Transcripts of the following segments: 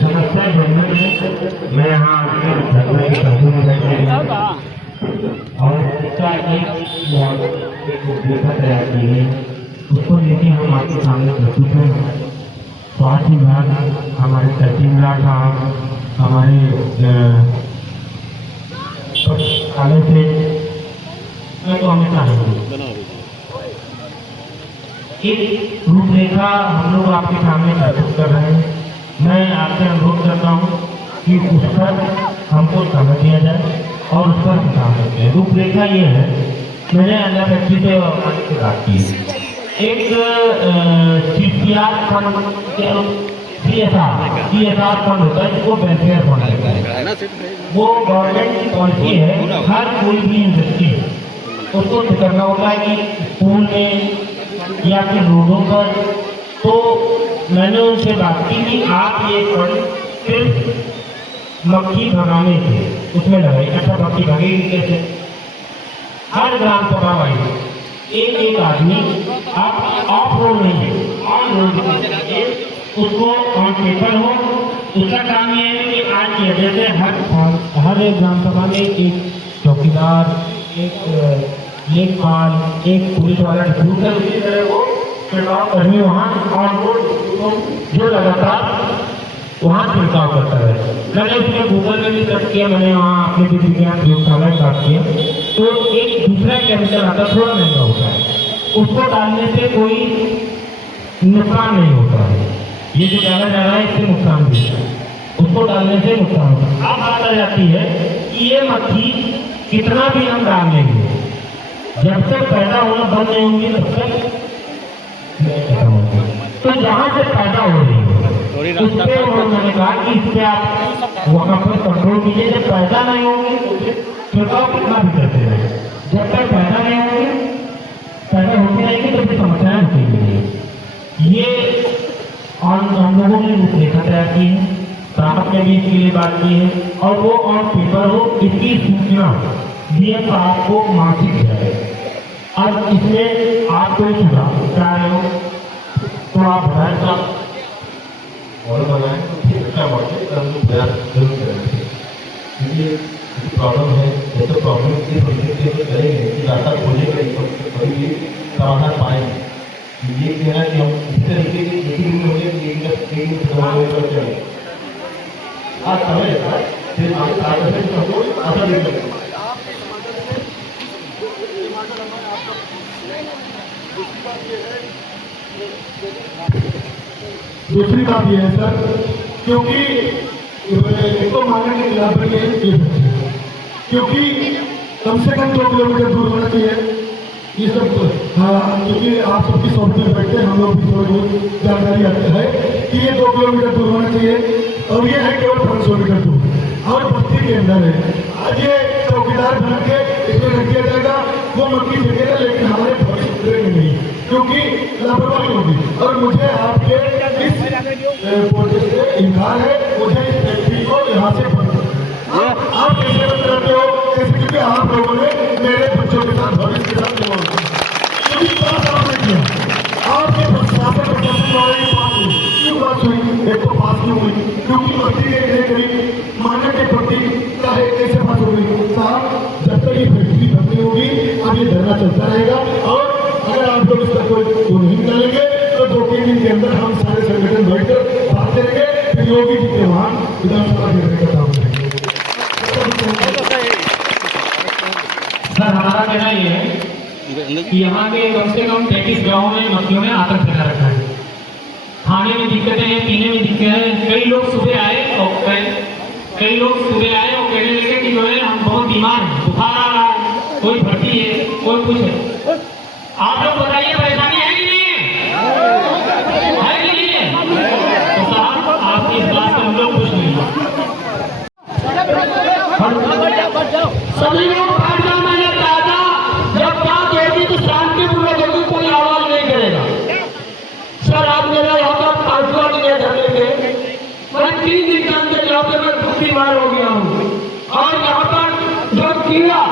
समस्या जंगल में मैं यहाँ धरने की और इसका एक देखा तैयार की है, उसको लेके हम आपके सामने प्रस्तुत हैं। स्वास्थ्य विभाग, हमारे तहसीलदार साहब, हमारे पुस्तकालय से मैं तो हमें चाहेंगे एक रूपरेखा हम लोग आपके सामने प्रस्तुत कर रहे हैं। मैं आपसे अनुरोध करता हूँ कि उस पर हमको समझ दिया जाए और उस पर काम करते हैं। रूपरेखा ये है, मैंने अन्य व्यक्ति से बात की, एक CSR फंड, CSR फंड होता है जिसको वेलफेयर फंड कहता है। वो गवर्नमेंट की पॉलिसी है, हर कोई भी इंडस्ट्री उसको करना होता है कि स्कूल में या फिर रोडों पर। तो मैंने उनसे बात की कि आप ये फंड सिर्फ मक्खी भगाने से उसमें लगाई। अच्छा, मक्खी भगेगी कैसे? हर ग्राम सभा वाइज एक आदमी, आप ऑफ रोड नहीं है, ऑन रोड उसको ऑन पेपर हो। उसका काम ये है कि आज की वजह से हर एक ग्राम सभा में एक चौकीदार, एक लेखपाल, एक पुलिस वाला डिप्यूट है, उसी तरह वो छिड़काव कर्मी वहाँ ऑन रोड जो लगातार वहाँ छिड़काव करता है। मैंने उसमें गूगल में भी सर्च किया, मैंने वहाँ अपने भी विज्ञान प्रयोगशाला सर्च किया, तो एक दूसरा केमिकल आता है, थोड़ा महंगा होता है, उसको डालने से कोई नुकसान नहीं होता है। ये जो डाला जा रहा है इससे नुकसान भी है, उसको डालने से नुकसान होता है। अब बात आ जाती है कि ये मक्खी कितना भी हम डाल लेंगे, जब तक पैदा होना बंद नहीं होंगी तब तक तो जहाँ से पैदा हो रही है उस पर उन्होंने कहा कि इस पर आप वहाँ पर कंट्रोल कीजिए। जब पैदा नहीं होंगे तो छिड़काव कितना भी करते रहे, जब तक पैदा नहीं होंगे, पैदा होती रहेगी तो फिर समस्याएं होती रहेंगी। ये हम लोगों ने रूपरेखा तैयार की है, साहब ने भी इसके लिए बात की है, और वो ऑन पेपर हो, इसकी सूचना डीएम साहब को मासिक है। अब इसमें आप कोई सुझाव चाह रहे हो तो आप बताएं साहब और बनाएं तो अच्छा प्रयास जरूर करेंगे। क्योंकि प्रॉब्लम है, जैसे प्रॉब्लम की समस्या करेंगे कि डाटा खोलेंगे तो कभी भी समाधान पाएंगे। ये कहना कि हम इस तरीके की मीटिंग में होंगे कि चले आज समय फिर आशा नहीं करेंगे। दूसरी बात यह है सर, क्योंकि एक तो मांगने के खिलाफ क्योंकि कम से कम 2 किलोमीटर दूर होना चाहिए ये सब। क्योंकि आप सबकी सॉफ्टवेयर बैठते हैं, हम लोग भी थोड़ी बहुत जानकारी आती है कि ये 2 किलोमीटर दूर होना चाहिए, और ये है केवल 500 मीटर दूर और बस्ती के अंदर है। आज ये चौकीदार बना के इसमें रख दिया जाएगा, वो मक्खी फेंकेगा, लेकिन हमारे भविष्य सुधरेंगे नहीं क्योंकि लापरवाही होगी। और मुझे आपके इस प्रोजेक्ट से इनकार है, मुझे इस फैक्ट्री को यहाँ से आप कैसे बंद करते हो? कैसे? क्योंकि आप लोगों ने मेरे बच्चों के साथ, भविष्य के साथ आपने किया, आपके प्रशासन पास हुई, क्यों बात हुई? एक तो पास क्यों हुई? क्योंकि बस्ती के करीब मानक के प्रति चाहे कैसे पास हो गई साहब। जब तक ये फैक्ट्री बंद नहीं होगी अब ये धरना चलता रहेगा, और अगर आप लोग इसका कोई नहीं निकालेंगे तो 2-3 दिन के अंदर हम सारे संगठन बैठकर बात करेंगे, फिर योगी जी के वहां विधानसभा घेरने का काम करेंगे। सर, हमारा कहना ये है कि यहाँ के कम से कम 33 गाँव में मक्खियों ने आतंक फैला रखा है। खाने में दिक्कतें हैं, पीने में दिक्कतें हैं। कई लोग सुबह आए और कहने लगे कि जो है हम बहुत बीमार हैं, बुखार आ रहा है, कोई भर्ती है, कोई कुछ है। आप लोग बताइए परेशानी है कि नहीं है कि नहीं है? तो साहब आपकी इस बात से हम लोग खुश नहीं हैं। सभी लोग बैठ जाओ, मैंने कहा था जब बात होगी तो शांतिपूर्वक होगी, कोई आवाज नहीं करेगा। सर, आप मेरा यहाँ पर पांचवा दिन धरने थे, मैं 3 दिन के अंदर यहाँ पे मैं बहुत बीमार हो गया हूँ। और यहाँ पर जो कीड़ा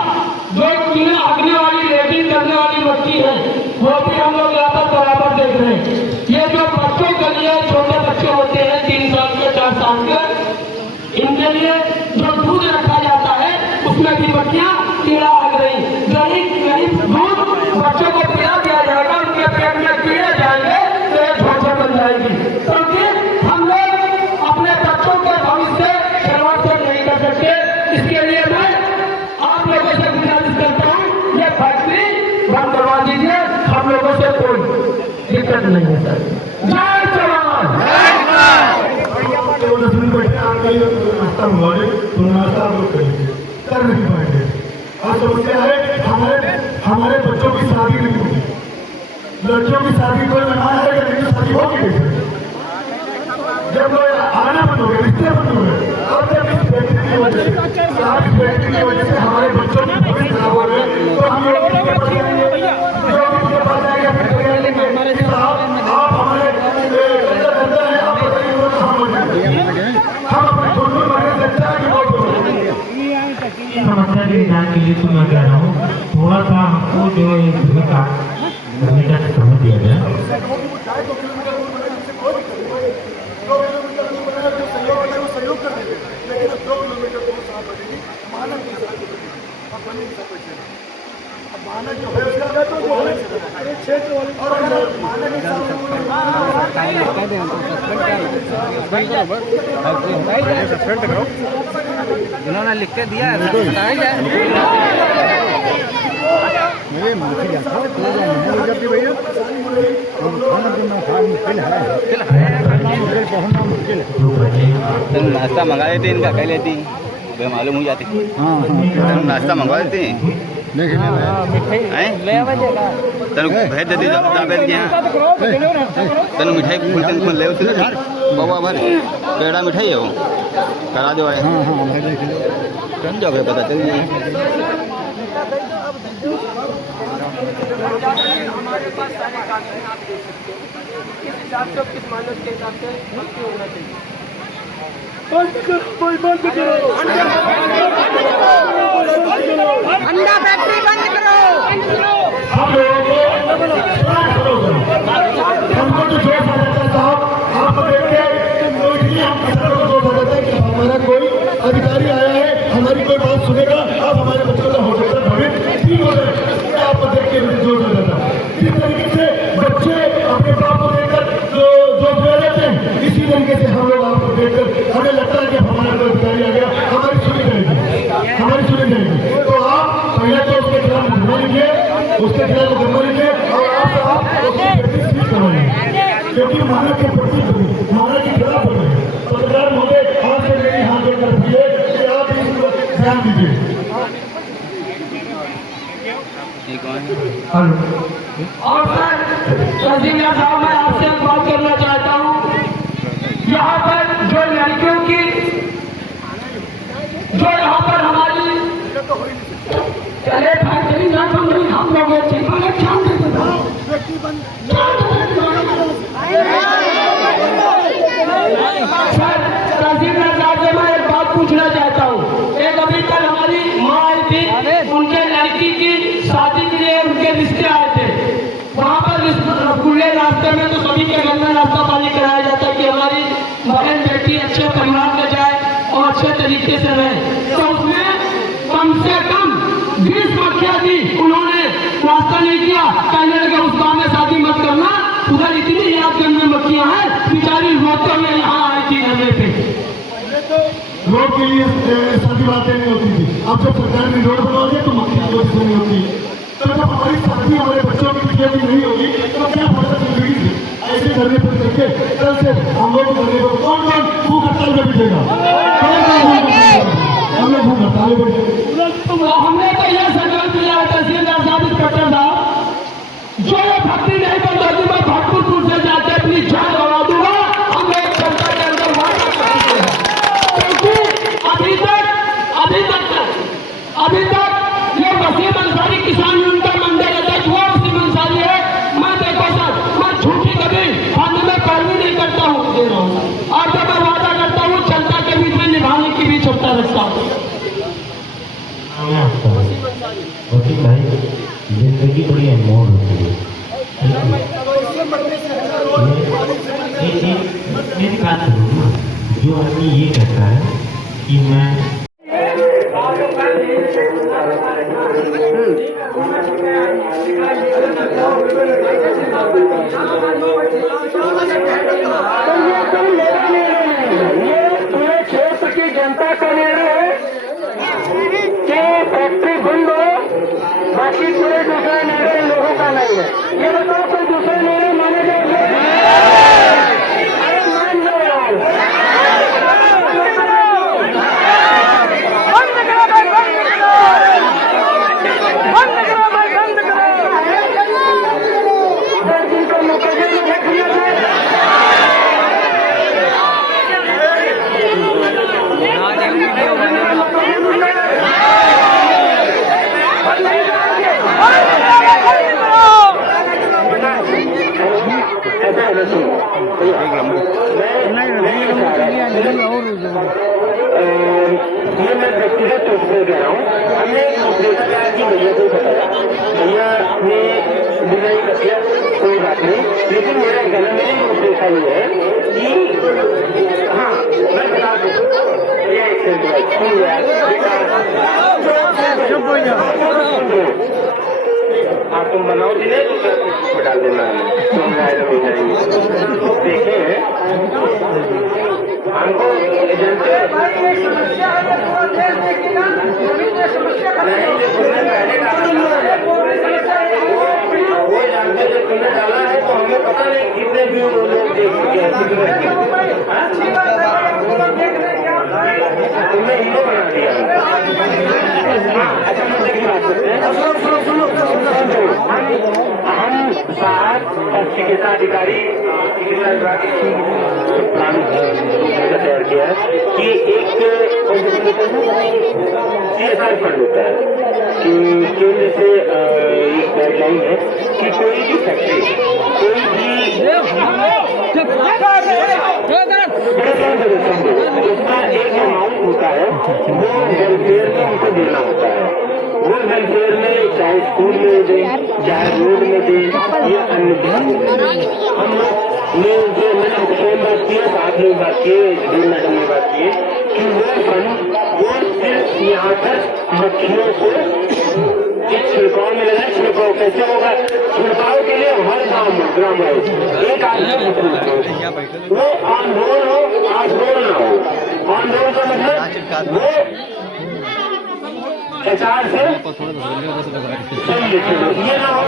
हगने वाली लेडी दिक्कत नहीं है सर। जय जवान। 10 मिनट बैठे आपका ये नाश्ता मंगवाए तो नाश्ता आप लोग करेंगे, कर नहीं पाएंगे। और समस्या है हमारे बच्चों की शादी नहीं होगी, लड़कियों की शादी कोई मेहमान आएगा नहीं तो शादी होगी कैसे? जब लोग आना बंद हो गए, रिश्ते बंद हो गए, अब जब इस फैक्ट्री की वजह से आप इस फैक्ट्री की वजह से हमारे बच्चों की भविष्य खराब हो रहे हैं, तो हम लोग उनके पास जाएंगे, जो भी उनके पास जाएगा फिर कहेंगे कि साहब आप हमारे धंधा है, आप बताइए वो तो हम हो जाएंगे, हम अपने खुद मारे लगता है कि वो तो समस्या के निदान के लिए तो मैं कह रहा हूँ थोड़ा सा हमको जो भूमिका समझ दिया जाए। 2 किलोमीटर दूर बनाए जिससे कोई दिक्कत नहीं है, 2 किलोमीटर दूर बनाए जो सहयोग है वो सहयोग कर देंगे, लेकिन अब 2 किलोमीटर दूर साफ बनेगी मानक के हिसाब से बनेगी, अब बने हिसाब से अब मानक जो है उसका तो क्षेत्र और अगर मानक के हिसाब से जिन्होंने लिख के दिया है बताया जाए। नाश्ता मंगा देते इनका कह लेती वे मालूम हो जाती। नाश्ता मंगवा देते तेन भेज देती तेन मिठाई खोल ले बाबा भर पेड़ा मिठाई है वो करा दो कौन जाओगे पता चल हमारे पास सारे कागज हैं, आप देख सकते हैं किस हिसाब से किस मानक के हिसाब से भर्ती होना चाहिए। अंडा फैक्ट्री बंद करो। आप लोगों को हमको तो जोश आ जाता है साहब, आपको देख के तो इसलिए हम किसानों को जोश आ जाता है कि हमारा कोई अधिकारी आया है, हमारी कोई बात सुनेगा, अब हमारे बच्चों का हो सकता है भविष्य ठीक हो जाए, आपको देख के जोश आ जाता है। इस तरीके से बच्चे अपने बाप को देखकर जो जाते हैं, इसी तरीके से हम लोग आपको देखकर हमें लगता है कि हमारा कोई अधिकारी आ गया, हमारी सुनी जाएगी। तो आप पहले तो उसके खिलाफ मुकदमा लिखिए, और आप उसकी प्रैक्टिस भी करवाइए, क्योंकि मानव के प्रति मानव के खिलाफ हो रहे हैं। पत्रकार महोदय आज से मेरी हाथ जोड़कर रखिए कि आप इस पर ध्यान दीजिए। और सर तहसीलदार साहब मैं आपसे एक बात करना चाहता हूँ, यहाँ पर जो लड़कियों की जो यहाँ पर हमारी चले फैक्ट्री ना तो नहीं हम लोग सर तहसीलदार साहब से मैं एक बात पूछना चाहता हूँ। एक अभी तक हमारी माँ आई थी, उनके लड़की की शादी के लिए उनके रिश्ते आए थे, वहाँ पर खुले रास्ते में तो सभी के घर में नाश्ता पानी कराया जाता है कि हमारी बहन बेटी अच्छे परिवार में जाए और अच्छे तरीके से रहे। तो उसमें कम से कम 20 मक्खियाँ थी, उन्होंने नाश्ता नहीं किया, कहने लगे उस गाँव में शादी मत करना, उधर इतनी याद में मक्खियाँ हैं, बेचारी रोते हुए यहाँ आई थी धरने पे। रोड के लिए शादी बातें नहीं होती थी, अब जब सरकार ने रोड बनवा दिया तो मक्खी की वजह से नहीं होती। तो जब हमारी शादी हमारे बच्चों की बिटिया की नहीं होगी तो क्या फायदा जिंदगी से? ऐसे करने पर करके कल से हम लोग करने पर कौन भूख हड़ताल में बिठेगा? हम लोग भूख हड़ताल में बैठेंगे। हमने तो यह संकल्प लिया है तहसीलदार साहब, इंस्पेक्टर साहब, जो ये भर्ती नहीं बंद होगी मैं भरतपुर से जाके अपनी जान लगा दूंगा। हम एक जनता के अंदर वादा करते हैं, क्योंकि अभी तक ये वसीम अंसारी किसान यूनियन का मंडल अध्यक्ष हुआ वसीम अंसारी है। मैं देखो सर, मैं झूठी कभी खाने में पैरवी नहीं करता हूँ, दे रहा हूँ, और जब मैं वादा करता हूँ जनता के बीच में निभाने की भी क्षमता रखता हूँ। वकील भाई जिंदगी बड़ी अनमोल होती है। एक बात करूँ, जो आदमी ये कहता है कि मैं क्षेत्र की जनता का निर्णय है कि फैक्ट्री बंद हो, बाकी कोई दूसरा निर्णय लोगों का नहीं है। ये बताओ कोई दूसरा निर्णय माना जाएगा? कह रहा हूँ, हमने देखा था कि भैया को बताया, भैया ने डिजाइन कर दिया, कोई बात नहीं, लेकिन मेरा कहना मेरी देखा ये है कि हाँ मैं बता दूँ ये हाँ तुम बनाओ जिन्हें तो डाल देना तुम देखे हमको जानते वो जानते जब तुमने डाला है तो हमें पता नहीं कितने भी लोग देख चुके हैं तुमने हिंदू बना दिया। अच्छा मुझे की बात करते हैं, हम सात चिकित्सा अधिकारी तैयार किया है कि एक CSR फंड होता है कि केंद्र से एक गाइडलाइन है कि कोई भी फैक्ट्री कोई भी उसका एक अमाउंट होता है वो वेलफेयर में उनको देना होता है। वो वेलफेयर में चाहे स्कूल में दे चाहे रोड में दे या अन्य हम लोग ने जो मैंने स्वयं बात की है, 7 लोग बात किए, मैडम ने बात की कि वो फंड वो सिर्फ यहाँ तक मक्खियों को एक छिड़काव में लगा। छिड़काव कैसे होगा? छिड़काव के लिए हर ग्राम है एक आदमी वो ऑन रोड हो ऑफ रोड ना हो। ऑन रोड का मतलब वो HR से ये ना हो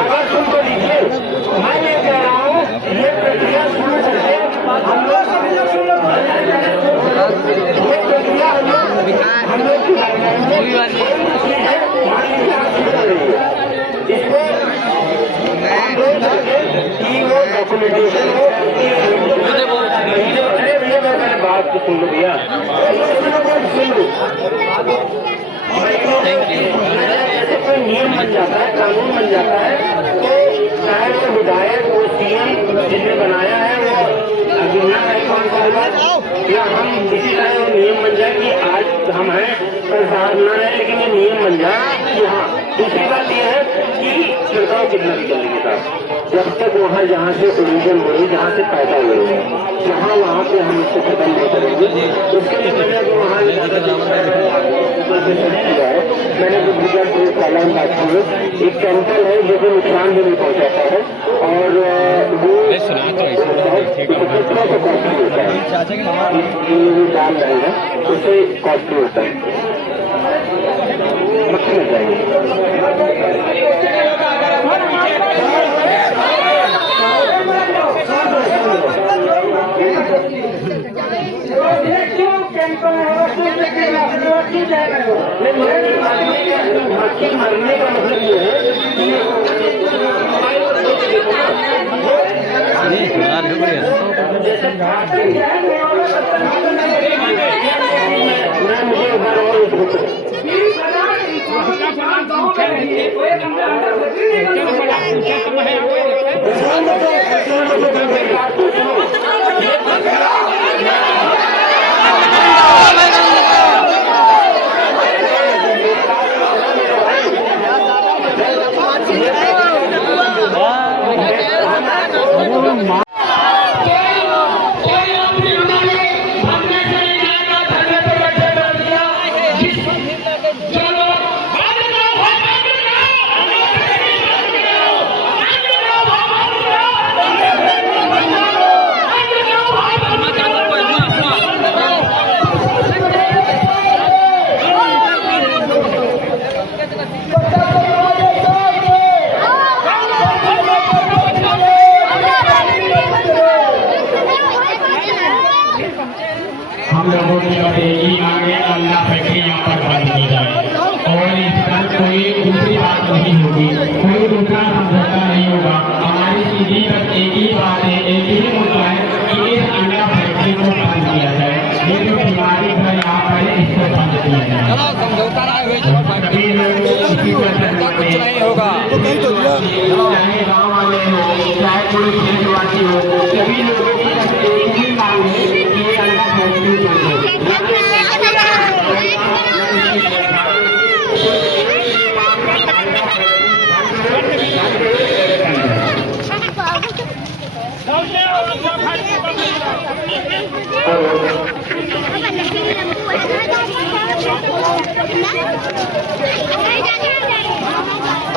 अगर तुमको लीजिए मैं ये कह रहा हूँ ये प्रक्रिया शुरू करके हम लोग ये प्रक्रिया हम लोग की गाइडलाइन में इसको कि वो डॉक्यूमेंटेशन हो अरे भैया मैंने बात तो सुन लो भैया सुन लो जैसे कोई नियम बन जाता है कानून बन जाता है तो चाहे वो विधायक वो CM जिसने बनाया है वो अभियान है 5 साल बाद या हम किसी तरह वो नियम बन जाए कि आज हम हैं कल साहब ना रहे लेकिन ये नियम बन जाए कि हाँ। दूसरी बात ये है कि छिड़काव कितना भी कर लीजिए साहब जब तक वहाँ जहाँ से ओरिजिन हो रही जहाँ से पैदा हो रही है जहाँ वहाँ पे हम इसको खत्म नहीं करेंगे उसके लिए मैंने जो वहाँ मैंने जो गुजरात पुलिस वाला बात की एक केमिकल है जो कि नुकसान भी नहीं पहुँचाता है और वो डाल रहेगा उससे कॉस्टली होता है मक्खी मिल जाएगी। मक्खी मरने का मतलब ये है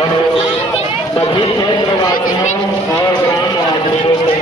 सभी क्षेत्रवासियों और ग्रामवासियों से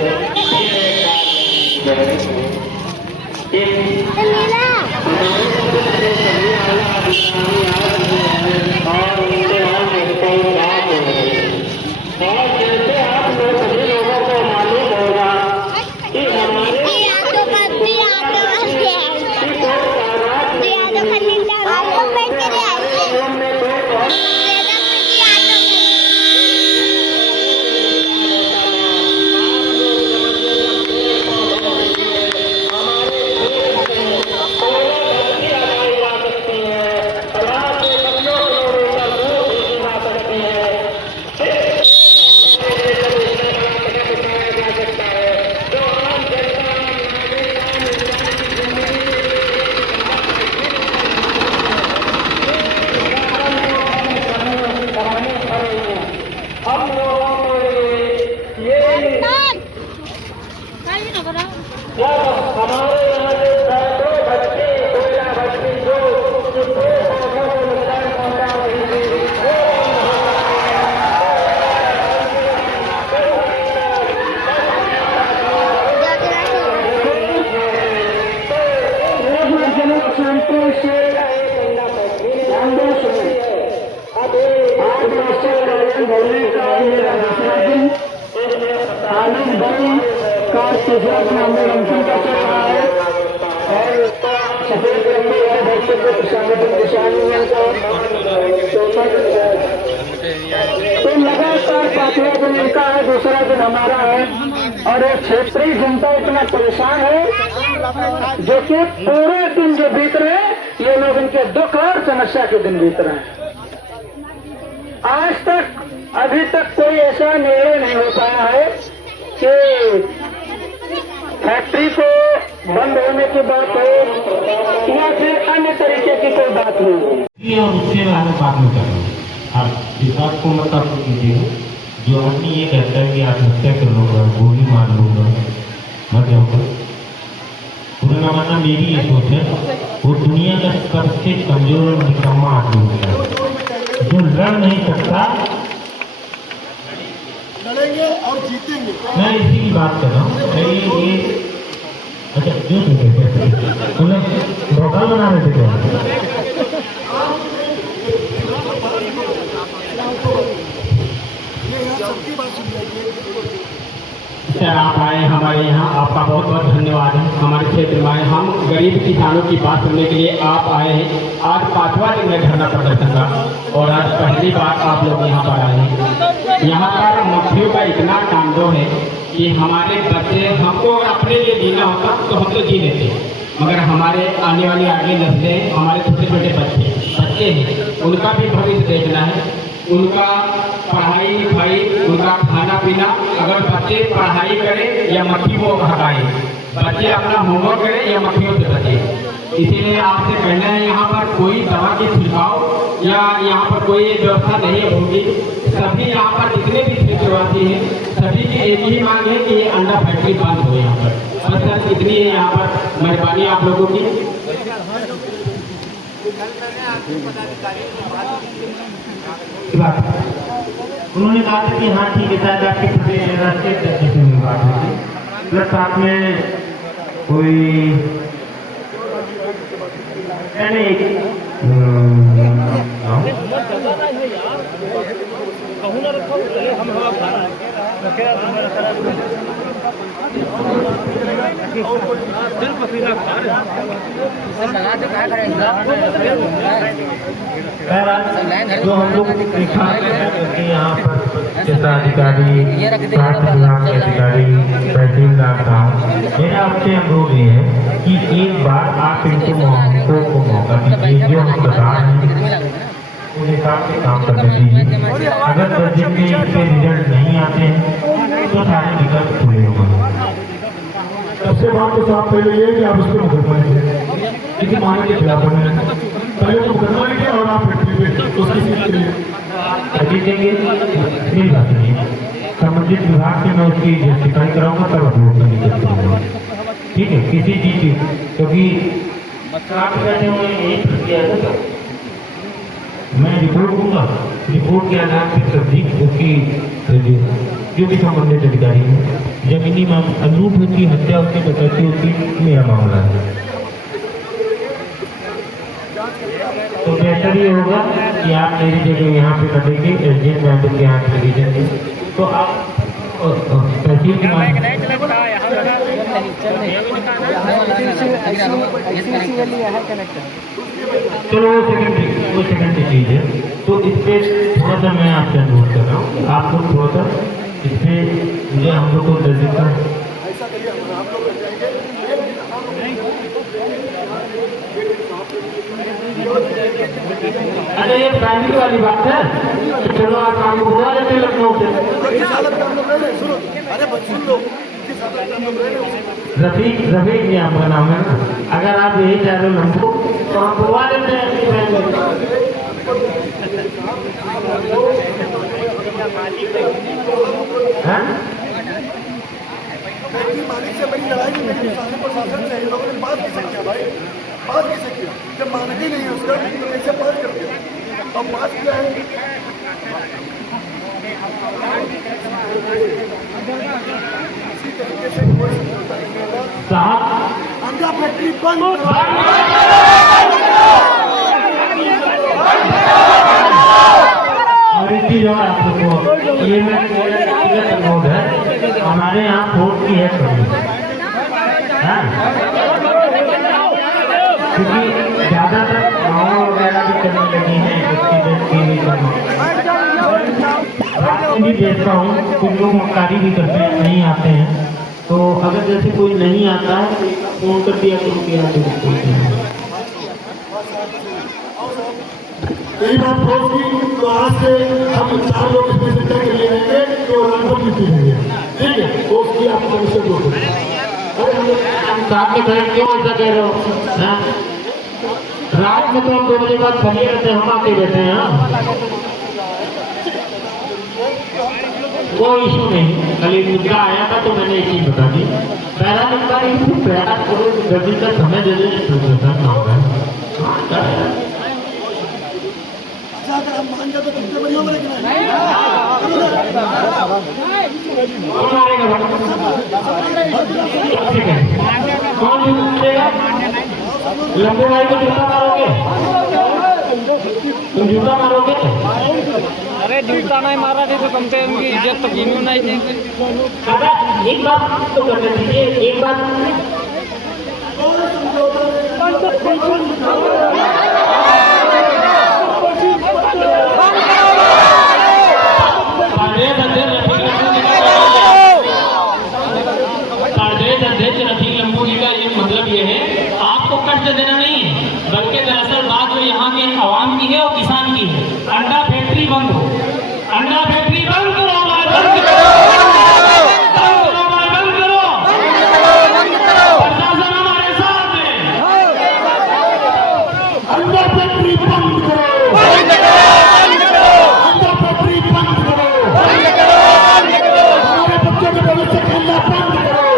तो लगातार पांचवा दिन इनका है, दूसरा दिन हमारा है। और एक क्षेत्रीय जनता इतना परेशान है जो कि पूरे दिन जो बीत रहे ये लोग इनके दुख और समस्या के दिन बीत रहे हैं। आज तक अभी तक कोई ऐसा निर्णय नहीं हो पाया है कि फैक्ट्री को बंद होने की बात हो या फिर अन्य तरीके की कोई बात नहीं हो। और उसके बारे में बात नहीं कर रहा हूँ। आप इस बात को मत आप कीजिए जो आदमी ये कहता है कि आत्महत्या कर लूँगा, गोली मार लूँगा, मर जाऊँगा। पूरा मानना मेरी ये सोच है, वो दुनिया का सबसे कमजोर और निकम्मा आदमी होता है जो लड़ नहीं सकता। लड़ेंगे और जीतेंगे। मैं इसी की बात कर रहा हूँ। ये अच्छा जो भोकाल बना रहे थे क्या? सर आप आए हमारे यहाँ, आपका बहुत बहुत धन्यवाद है। हमारे क्षेत्र में आए, हम गरीब किसानों की बात सुनने के लिए आप आए हैं। आज 5वां दिन है धरना प्रदर्शन का और आज पहली बार आप लोग यहाँ पर आए हैं। यहाँ पर मक्खियों का इतना तांडव है कि हमारे बच्चे, हमको अपने लिए जीना होता तो हम तो जी लेते, मगर हमारे आने वाली आगे नस्लें, हमारे छोटे छोटे बच्चे हैं, उनका भी भविष्य देखना है। उनका पढ़ाई लिखाई, उनका खाना पीना, अगर बच्चे पढ़ाई करें या मक्खी को भगाएं, बच्चे अपना होमवर्क करें या मक्खियों से बचें। इसीलिए आपसे कहना है यहाँ पर कोई दवा की छिड़काव या यहाँ पर कोई व्यवस्था नहीं होगी। सभी यहाँ पर जितने भी क्षेत्रवासी हैं सभी की एक ही मांग है कि ये अंडा फैक्ट्री बंद हो यहाँ पर। बस सर इतनी है यहाँ पर मेहरबानी आप लोगों की। उन्होंने कहा था कि हाँ ठीक है, शायद आपके राष्ट्रीय अध्यक्ष में बात हुई थी, प्लस साथ में कोई जो हम लोग देखा कि यहाँ पर क्षेत्राधिकारी, स्वास्थ्य विभाग के अधिकारी, तहसीलदार साहब, मेरा आपसे अनुरोध ये है कि एक बार आप इनको मौका दीजिए, जो हम बता रहे हैं उस हिसाब से काम करने दीजिए। अगर 10 दिन में इसके रिजल्ट नहीं आते हैं तो सारे विकल्प खुले होंगे। सबसे बात तो साफ पहले ये है कि आप उस पर मुकदमा लीजिए, क्योंकि माने के खिलाफ बने पहले तो मुकदमा लीजिए और आप फैक्ट्री पे उसकी सीट के लिए देंगे। मेरी बात नहीं है, संबंधित विभाग से मैं उसकी शिकायत कराऊंगा तब आप लोग नहीं कर पाऊंगा, ठीक है, किसी चीज की, क्योंकि काम करने में यही प्रक्रिया है। मैं रिपोर्ट दूंगा रिपोर्ट के आधार पर तस्दीक उसकी जो भी संबंधित अधिकारी है, जमीनी लूट होती, हत्या होती, डकैती होती, मेरा मामला है। तो बेहतर ये होगा कि आप मेरी जगह यहाँ पे कटेंगे एसडीएम मैडम के यहाँ डिवीजन में, तो आप तहसील के चलो वो सेकेंडरी चीज है। तो इस पे थोड़ा सा मैं आपसे अनुरोध कर रहा हूँ, आप लोग थोड़ा सा इस पे मुझे हम लोग को देखा। अरे ये फैमिली वाली बात है, तो चलो आप काम बुला लेते लखनऊ से। रफीक ये आपका नाम है ना, अगर आप यही चाह रहे हो हमको तो हम बुलवा लेते हैं अपनी फैमिली। मालिक से बड़ी लड़ाई नहीं, मेरे प्रशासन से लोगों ने बात कैसे किया भाई, बात कैसे किया? जब मानते ही नहीं है उसका तो कैसे बात कर दिया? अब बात किया है इसी तरीके से कोई अंडा फैक्ट्री बंद। और एक चीज और आप लोग को ये मैं अनुरोध है, हमारे यहाँ फोर्स की है कमी, क्योंकि ज्यादातर गाँव वगैरह भी करने लगे हैं, एक्सीडेंट की भी करना भी देखता हूँ, कुछ लोग मक्कारी भी करते हैं, नहीं आते हैं। तो अगर जैसे कोई नहीं आता है तो फोन कर दिया करो कि आप यही बात फोन की, तो आज से हम 4 लोग इसमें से तय कर ले रहेंगे कि वो रात भर जीती रहेंगे, ठीक है? तो उसकी आप कमीशन दो। साथ में खड़े क्यों ऐसा कह रहे हो? रात में तो हम 2 बजे बाद खड़े रहते हैं, हम आके बैठे हैं। कोई इशू नहीं, कल एक मुद्दा आया था तो मैंने एक चीज बता दी, पहला मुद्दा प्रयास करो गति का समय दे दें ना होगा। अगर हम मान जाते तो कितने बड़ी उम्र की नहीं? कौन जीतेगा? लंबे भाई को जूता मारोगे? तुम जूता मारोगे? अरे जूता नहीं मारा थे तो कम से कम उनकी इज्जत तो गिनू नहीं थी। एक बात तो करने दीजिए, एक बात मतलब ये है आपको कष्ट देना नहीं है, बल्कि दरअसल बात जो यहाँ के आवाम की है और किसान की है। अंडा फैक्ट्री बंद हो, अंडा फैक्ट्री बंद करो, बंद करो, प्रशासन हमारे साथ है। अंडा फैक्ट्री बंद करो, अंडा फैक्ट्री बंद करो, हमारे बच्चों के भविष्य का अंडा बंद करो,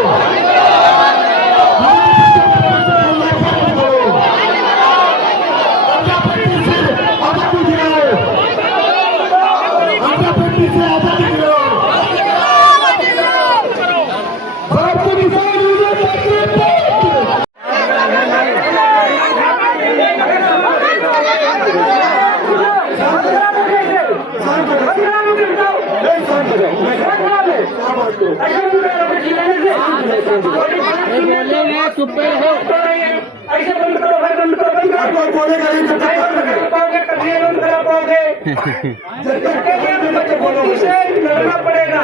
लड़ना पड़ेगा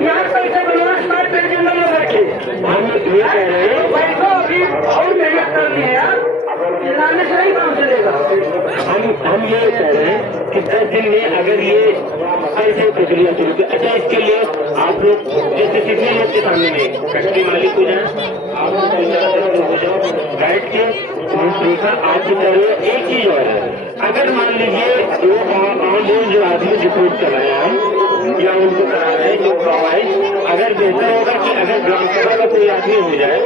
यहाँ पैसे बनाना स्मार्ट पेंशन बना रखे और मेहनत करनी है यार, चिल्लाने से नहीं काम चलेगा। हम ये कह रहे हैं कि 10 दिन में अगर ये ऐसे प्रक्रिया शुरू की, अच्छा इसके लिए आप लोग जैसे कितने लोग के सामने में फैक्ट्री मालिक हो जाए, आप लोग हो जाओ, बैठ के देखा आज की तरह। एक चीज और है, अगर मान लीजिए जो आदमी रिपोर्ट कराया है या उनको करा रहे हैं जो गवाही, अगर बेहतर होगा कि अगर ग्राम सभा का कोई आदमी हो जाए,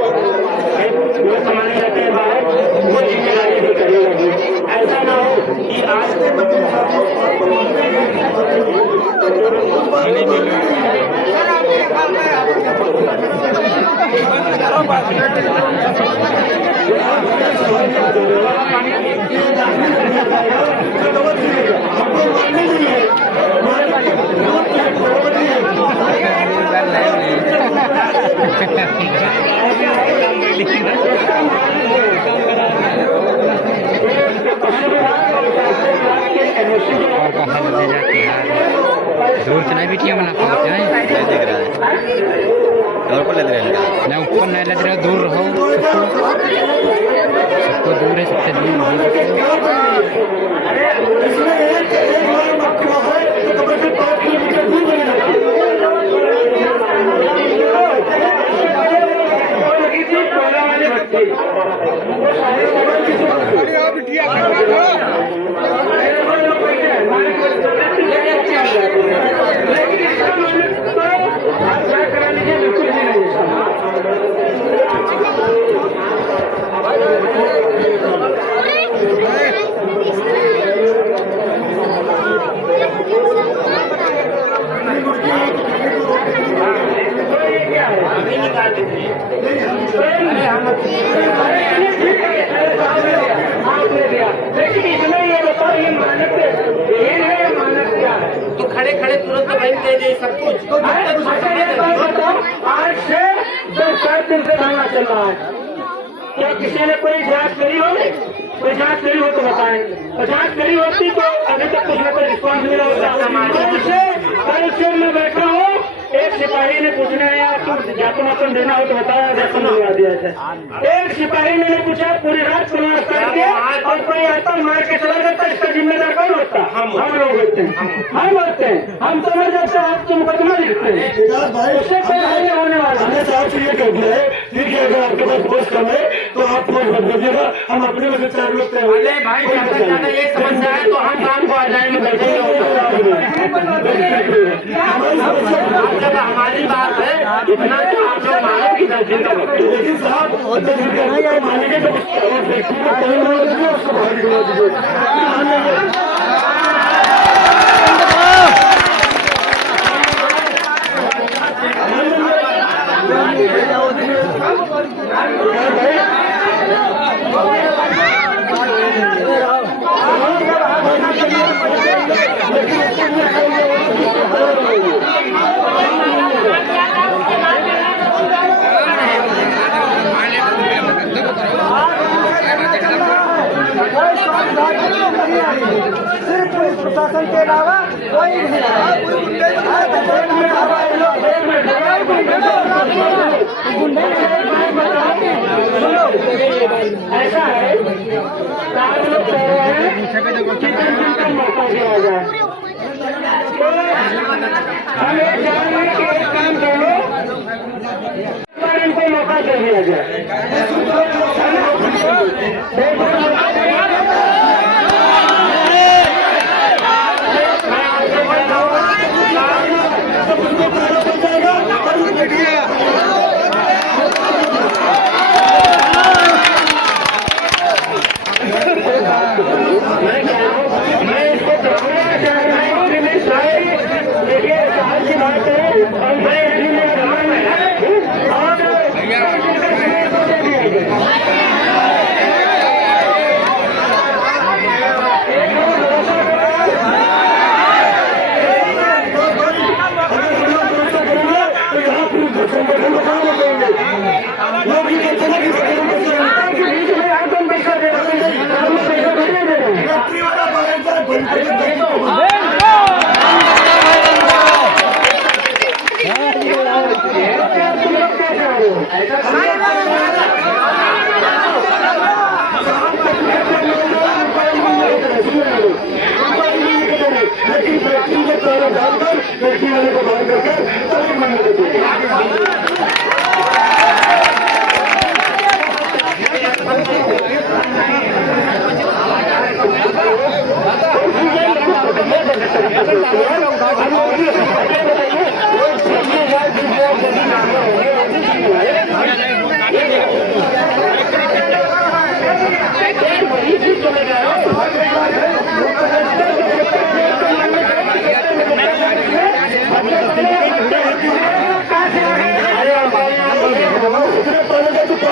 वो कमाने जाते हैं बाहर, वो जिम्मेदारी भी करेगा। ऐसा ना हो कि आज दूर चला बिटिया बना पाते हैं नहीं दिख रहा है और को लग रहा है ना ऊपर नहीं लग रहा दूर रहो सबको दूर है सबसे लेकिन इसमें ये बताओ ये मानक ये मानक क्या है? तो खड़े खड़े तुरंत भाई दे दे सब कुछ आज से 10-7 दिन से धरना चल रहा है। क्या किसी ने कोई जांच करी हो? कोई जांच करी हो तो बताएं। और जांच करी होती तो अभी तक कुछ न कुछ रिस्पॉन्स मिला होता। कल से मैं बैठा हूँ, एक सिपाही ने पूछना है यार तुम ज्ञापन अपन देना हो तो बताया ज्ञापन दिया दिया है। एक सिपाही मैंने पूछा पूरी रात प्रयास करके और कोई आता मार के चला जाता, इसका जिम्मेदार कौन होता? हम लोग होते हैं, हम होते हैं, हम समझ जाते हैं। आप तो मुकदमा लिखते हैं, उससे कोई नहीं होने वाला। हमने साहब से ये कह दिया है, ठीक है अगर आपके पास पोस्ट कम है तो आप पोस्ट भर दीजिएगा, हम अपने में से 4 लोग तय हो अरे भाई ज्यादा ये समस्या है तो हम काम को आ जाएंगे। जब हमारी बात है इतना तो आप लोग मानो कि 10 दिन का वक्त है। लेकिन साहब मानेंगे तो उसको बाहर निकलवा दीजिए। सिर्फ पुलिस प्रशासन के अलावा कोई नहीं ऐसा है, सारे लोग कह रहे हैं कि मौका दिया जाए। तो हम ये चाहेंगे कि एक काम करो, इनको मौका दे दिया जाए। मैं इसको कहूँगा चाह रहा हूँ कि मैं शायद देखिए साल की बात है और मैं इसी में रहा और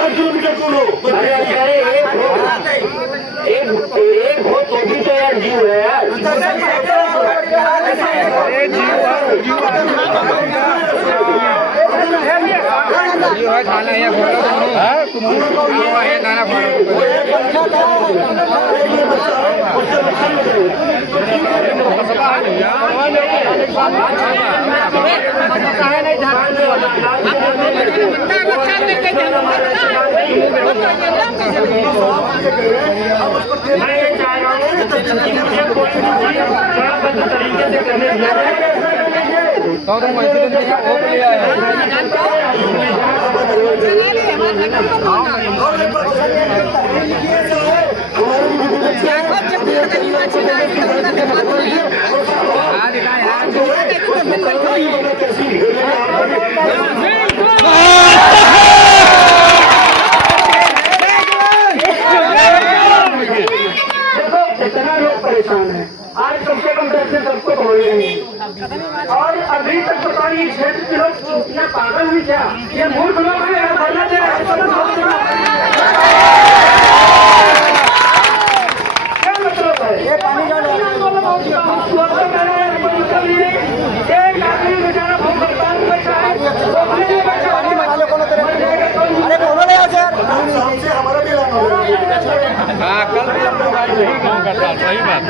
किलोमीटर दूर हो। अरे अरे एक हो तो भी तो यार जीव है यार। मैं ये चाह रहा हूँ कि मुझे कोई चरणबद्ध तरीके से करने दिया जाए। इतना लोग परेशान है, आज कम से कम 10 से सबको हो रही है और अभी तक पता नहीं क्षेत्र के लोग इतना पागल हुई क्या, ये मूर्ख लोग हैं यार, भरना दे रहे हैं। क्या मतलब है ये पानी एक आदमी बेचारा भूख हड़ताल में बैठा है, अरे बोलो नहीं यार हमसे हमारा भी ऐलान हो गया। हाँ कल भी हम लोग आज यही काम करता, सही बात।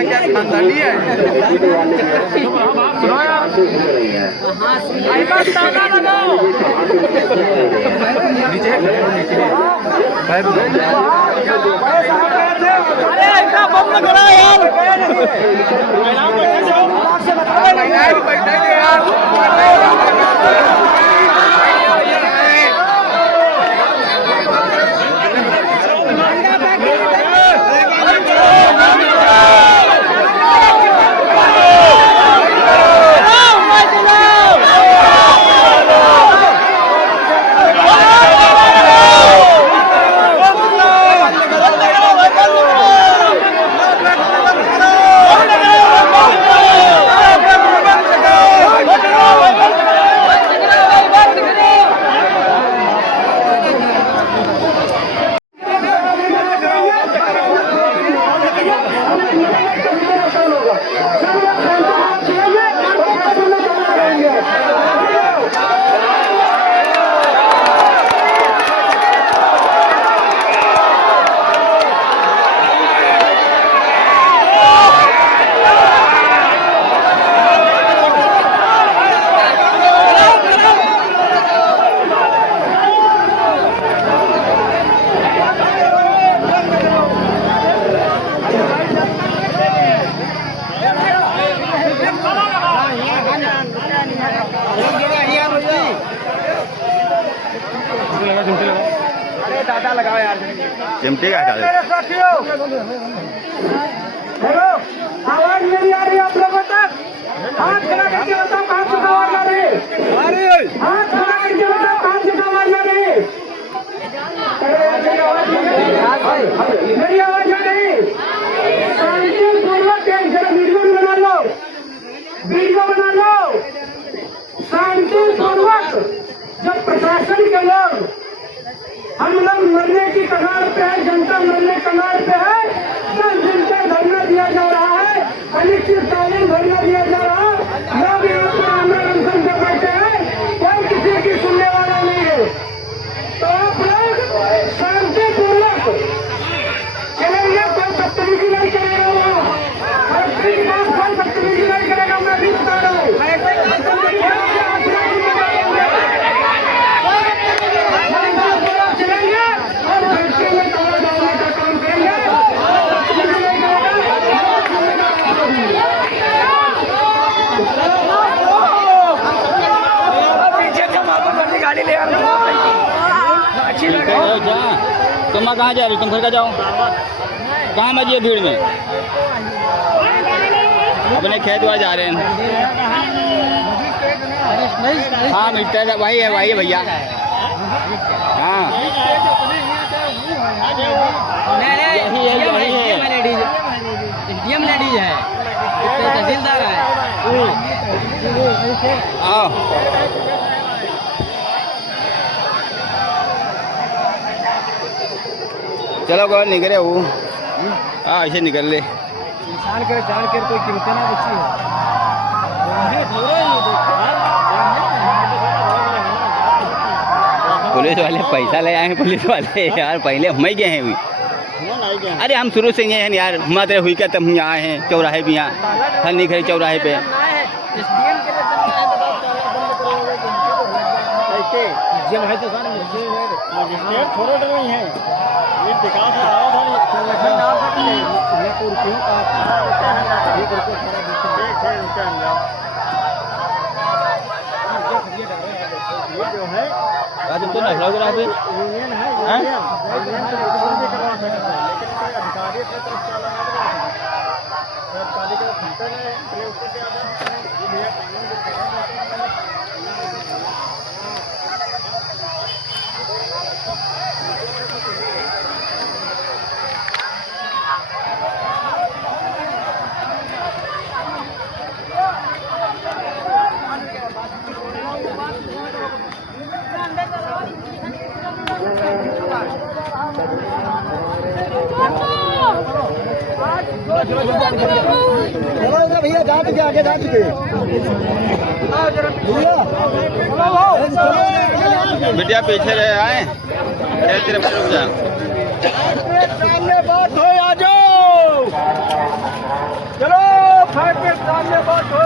क्या खानदानी है चिमटे का हटा दे। हेलो, आवाज नहीं आ रही आप लोगों तक? हाथ खड़ा करके बताओ कहाँ से आवाज आ रही है? हाथ खड़ा करके बताओ कहाँ से आवाज आ रही है? मेरी आवाज आ रही? शांतिपूर्वक जरा वीडियो बना लो, वीडियो बना लो। शांतिपूर्वक जब प्रशासन के लोग हम लोग मरने की कगार पे है, जनता मरने की कगार पे है, 10 दिन तक धरना दिया जा रहा है, अनिश्चितकालीन धरना दिया जा रहा है, लोग यहाँ पर आंदोलन अनशन पे बैठे हैं, कोई किसी की सुनने वाला नहीं है। तो आप लोग शांतिपूर्वक चलेंगे, कोई तुम कहाँ जा रही, तुम घर का जाओ, कहाँ मजी है भीड़ में? अपने खेत वाले जा रहे हैं। हाँ मिस्टर वही है भैया। हाँ यही है लेडीज है, तहसीलदार है। आओ चलो कौन निकले वो? हाँ ऐसे निकल ले। इंसान करे जान कर कोई कीमत ना बची है। पुलिस वाले पैसा ले आए हैं, पुलिस वाले यार पहले हम ही गए हैं अभी। अरे हम शुरू से ये हैं यार, मत हुई क्या तब हम यहाँ आए हैं, चौराहे भी यहाँ हल नहीं खड़े चौराहे पे। तुम तो नखरा उधर पे भैया जा चुके, आगे जा चुके बेटिया पीछे रहे आए तेरे रुक जा। सामने बात हो, आ जाओ, चलो फाइट के सामने बात हो।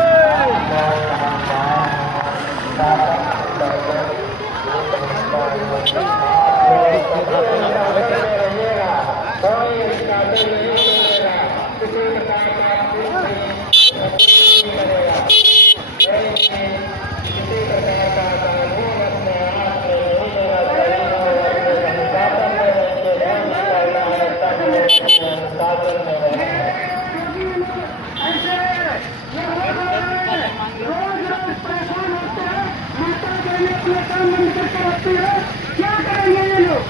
क्या करेंगे ये लोग,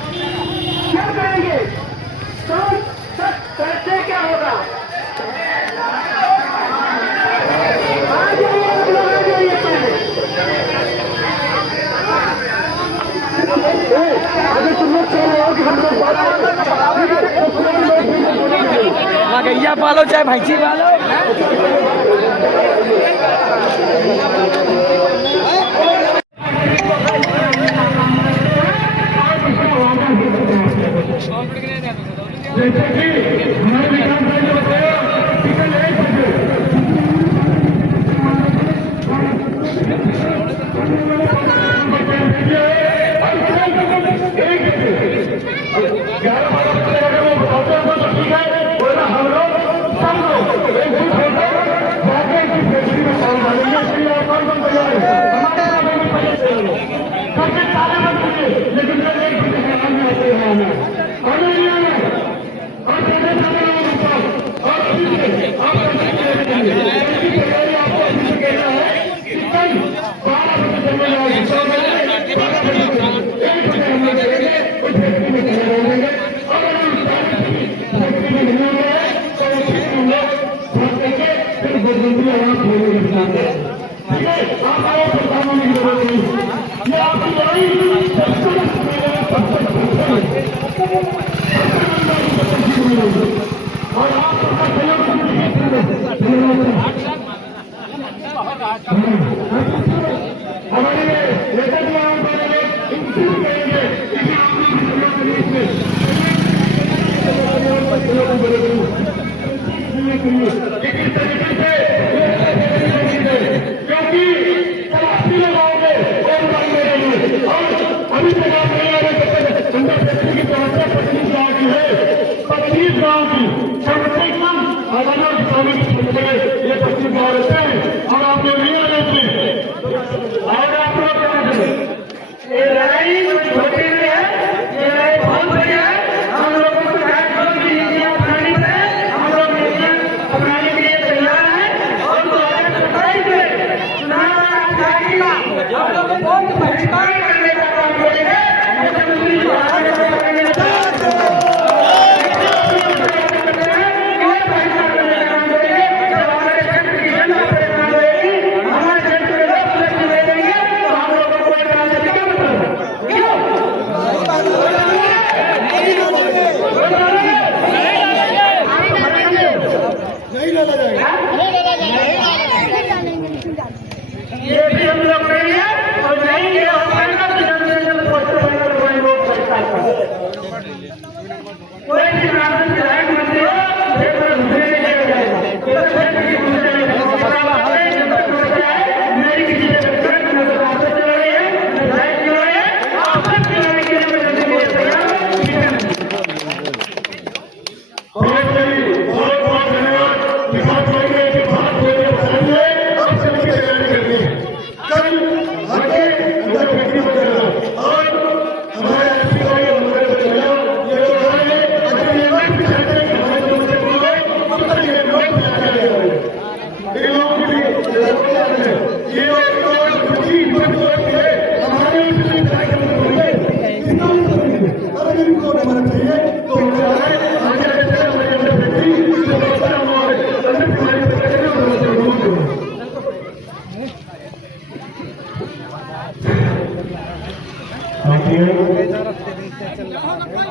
क्या करेंगे? तो कैसे क्या होगा? आ जाइए आप लोग, आ जाइए पहले। अगर तुम लोग कह रहे हो कि हम लोग गैया पालो चाहे भैंसी पालो।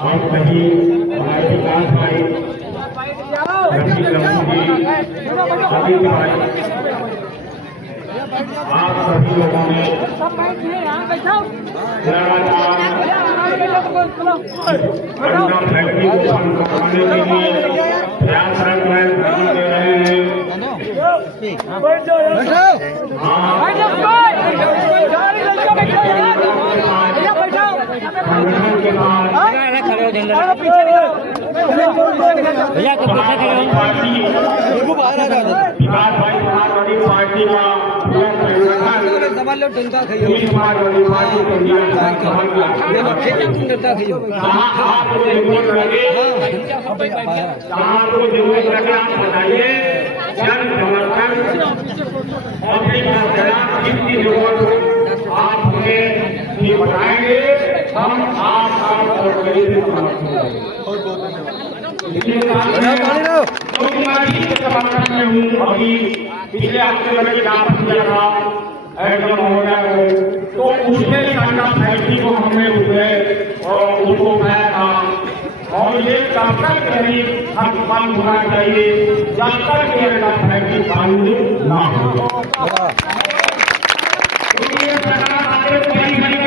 और वही हमारे विकास भाई रफीक लम्बू जी, सभी भाई, आप सभी लोगों ने लगातार अन्ना फैक्ट्री को बंद करवाने के लिए प्रयासरत रहे हैं। संगठन के बाद पार्टी विकास भाई समाजवादी पार्टी का समाजवादी पार्टी को दिया जहाँ आपको जरूरत लगे आप बताइए। जन समर्थन और किसकी जरूरत आप हमें ये बताएंगे, हम आपका और गरीब समर्थन में हूँ। अभी पिछले हफ्ते में ज्ञापन दिया था एकदम हो गया तो उसने सरकार फैक्ट्री को हमने उठे और उनको उठाया था और ये तब तक करीब हम बंद होना चाहिए जब तक ये फैक्ट्री बंद ना हो।